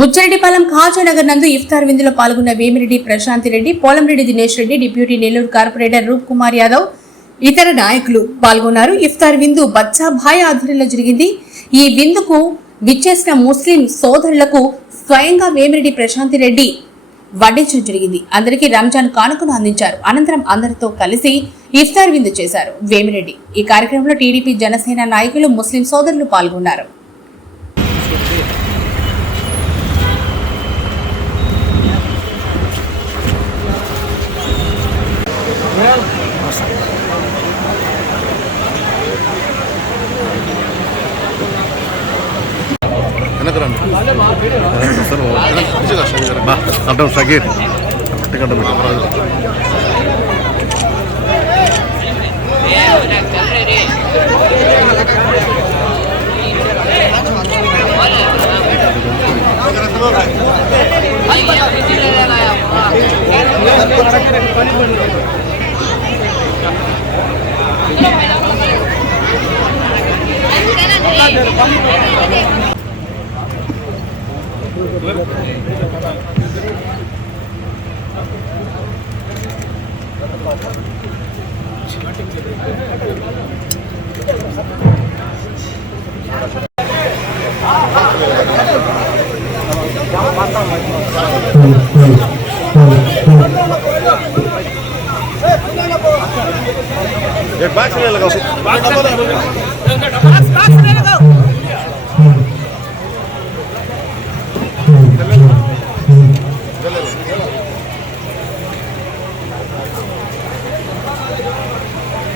బుచ్చిరెడ్డిపాలెం ఖాజానగర్ నందు ఇఫ్తార్ విందులో పాల్గొన్న వేమిరెడ్డి ప్రశాంతి రెడ్డి, పోలంరెడ్డి దినేష్ రెడ్డి, డిప్యూటీ నెల్లూరు కార్పొరేటర్ రూప్ కుమార్ యాదవ్ ఇతర నాయకులు పాల్గొన్నారు. ఇఫ్తార్ విందు బచ్చాభాయ్ ఆధ్వర్యంలో జరిగింది. ఈ విందుకు విచ్చేసిన ముస్లిం సోదరులకు స్వయంగా వేమిరెడ్డి ప్రశాంతి రెడ్డి వడ్డించడం జరిగింది. అందరికీ రంజాన్ కానుకను అందించారు. అనంతరం అందరితో కలిసి ఇఫ్తార్ విందు చేశారు వేమిరెడ్డి. ఈ కార్యక్రమంలో టీడీపీ, జనసేన నాయకులు, ముస్లిం సోదరులు పాల్గొన్నారు. సగీర్ बाक्स में लगाओ